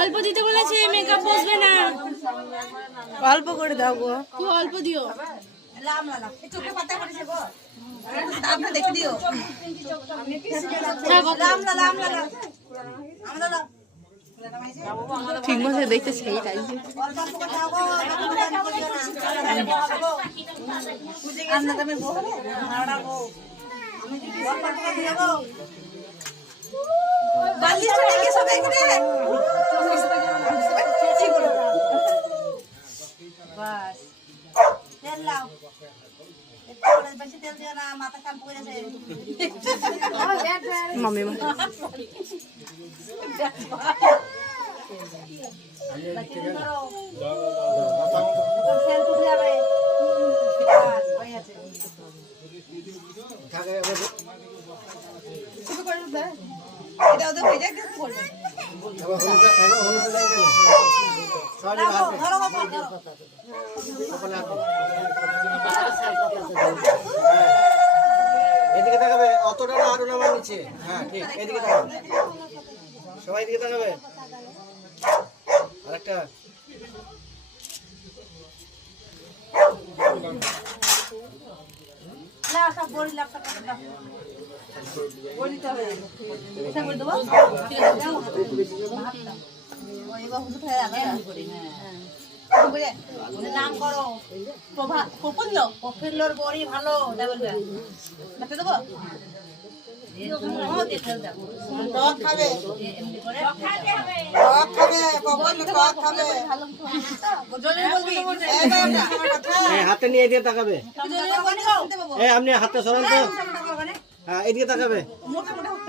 অল্প দিতে বলেছে, মেকআপ বসবে না। অল্প করে দাও গো। খুব অল্প দিও। চোখে পাতা করেছে গো, আপনি দেখে দিও। ঠিক মতো দেখতে সেই লাগছে। তেল লাও, বেশি তেল দিও না, মাথা কান পড়ে যাবে। মামি এদিকে তাকাবে, অতটা না আরো নামার নিচে। হ্যাঁ ঠিক, এদিকে তাকাবে, সবাই এদিকে তাকাবে। আরেকটা না সব বড়ি লাগটা করে দাও, বড়ি তো হবে, এটা করে দেবো। ঠিক আছে, ওই বাবু তো ফেরা যাবে না করে। হ্যাঁ নাম করো প্রভা প্রফুল্ল, প্রফুল্লর বড়ি ভালো ডাবল দেখতে দেবো। টক খাবে, এমনি করে টক খাবে, প্রফুল্ল টক খাবে। জলে বলবি হাতে নিয়ে এদিকে তাকাবে। এই আপনি হাতটা সরান তো। হ্যাঁ এদিকে তাকাবে,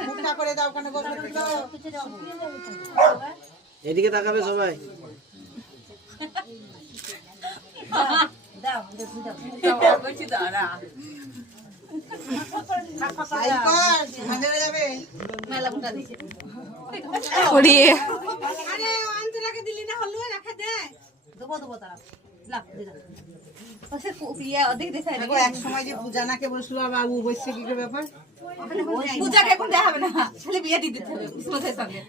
মুখটা করে দাও, ওখানে বসে এদিকে তাকাবে সবাই। দাও মেলা মুটা দিছে ওড়িয়ে দেবো দেবো তারা লাভ দিদা এক সময় যে পূজা নাকে বসলো আবার ও বসছে কি করে ব্যাপার? পূজাকে এখন দেখাবে না, খালি বিয়ে দিতে হবে সঙ্গে।